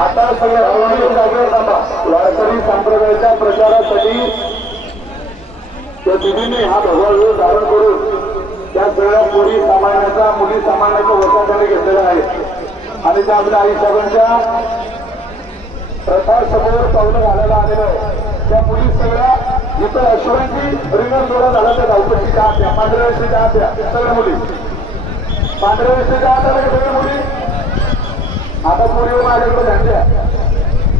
आता सगळ्या वारकरी संप्रदायाच्या प्रचारासाठी त्या दिदीने हा भगवा वेळ धारण करून त्या सगळ्या मुली सामान्याच्या वसासाठी घेतलेल्या आहेत आणि त्या आपल्या आई साहेबांच्या प्रसार पावलं घालायला आलेलं आहे. त्या मुली सगळ्या जिथं अश्वरांची रिंगण जोडा झाला त्या धावपट्टीच्या आत्या पांढऱ्या वेळेच्या आत्या सगळ्या मुली पांढऱ्या वेळेच्या आत्या सगळ्या मुली आता पुरीवर माझ्याकडे त्यांच्या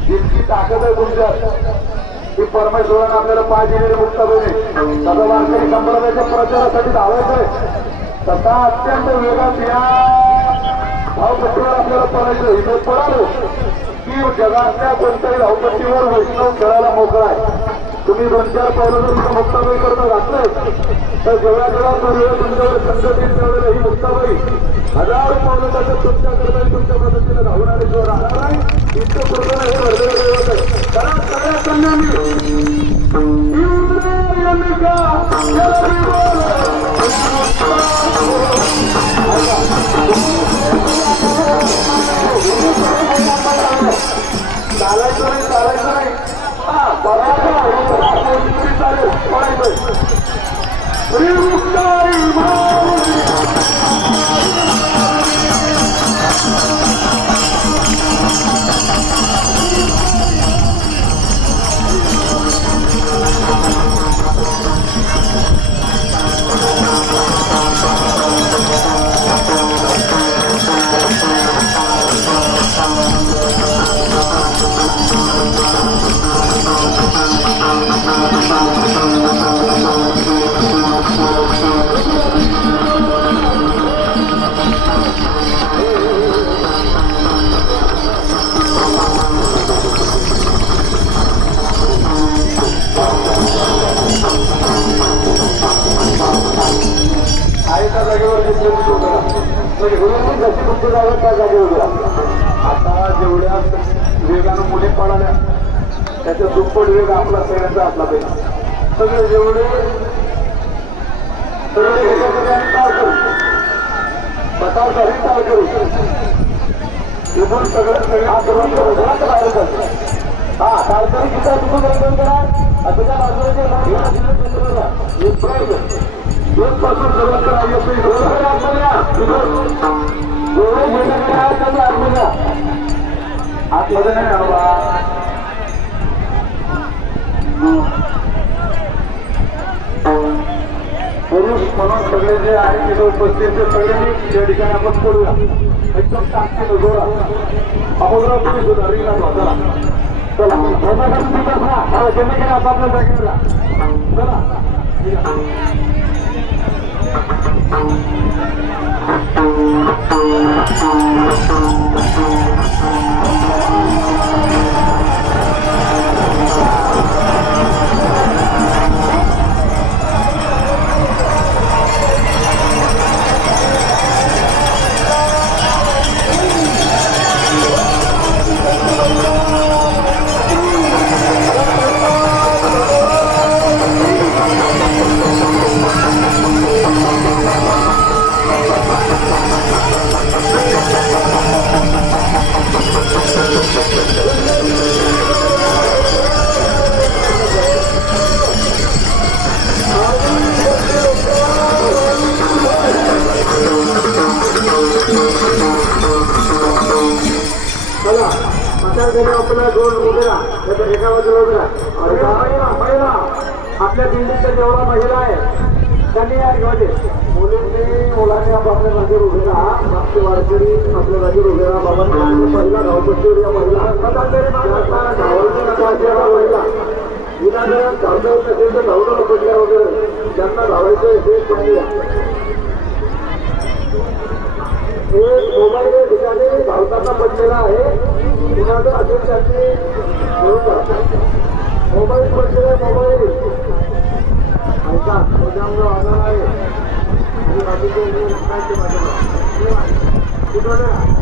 जितकी ताकद आहे तुमच्यात ती परमेश्वरानं आपल्याला पाय दिलेली मुक्त होईल. तसं वारकरी संप्रदायाच्या प्रचारासाठी धावायचं आहे तसा अत्यंत वेगात या धावपट्टीवर आपल्याला पडायचं. इथे पडालो की जगातल्या कोणत्याही धावपट्टीवर वैष्णव खेळायला मोकळा आहे. तुम्ही 2-4 पावलं जर तुमचं मुक्ताबाई करता घातलंय तर जेवढ्या तुमच्यावर संघटित मिळवलेलं ही मुक्ताबाई 1000 पावलं त्याच्यात तुमच्याकडे तुमच्या पद्धतीने धावून आले किंवा राहणार नाही इतकं पूर्ण हे भरलेलं होत आहे. कारण सगळ्या कन्यांनी चालायचं नाही आता जेवढ्या वेगानं मुली पळाल्या त्याच्या दुप्पट वेग आपला सगळ्यांचा असला पाहिजे. सगळे जेवढे ताळ करू ताळ करू इथून सगळे हा करून बाहेर जातो. हा ताळकरी किती तिथून रंगण करा त्याच्या बाजूला पासून सुरुवात करा. आतमध्ये नाही आणला पुरुष म्हणून सगळे जे आहे तिथे उपस्थित ते सगळ्यांनी या ठिकाणी आपण करूया एकदम ताकदीनं जोरा अमोदरा तुम्ही सुद्धा रिंगणात चला चला त्यांनी आपापल्या जागेवर चला महिला आपल्या दिल्लीच्या जेवढा महिला आहे त्यांनी या घेऊन मुलांनी आपल्या जागेवर उभे राहा मागचे वारकरी आपल्या जागेवर उभे राहा बाबा पहिला धावपट्टीवर या महिला महिला विनाकारण धावता येत नसेल तर धावणं पडल्या वगैरे ज्यांना धावायचं हे सांगूया एक मोबाईल या ठिकाणी धावताना पडलेला आहे कुणाचं असेल त्यांनी घेऊन जातात मोबाईल पडलेला मोबाईल ऐका त्याच्यामुळे आधार आहे आणि बाकीचे माझ्या कुठं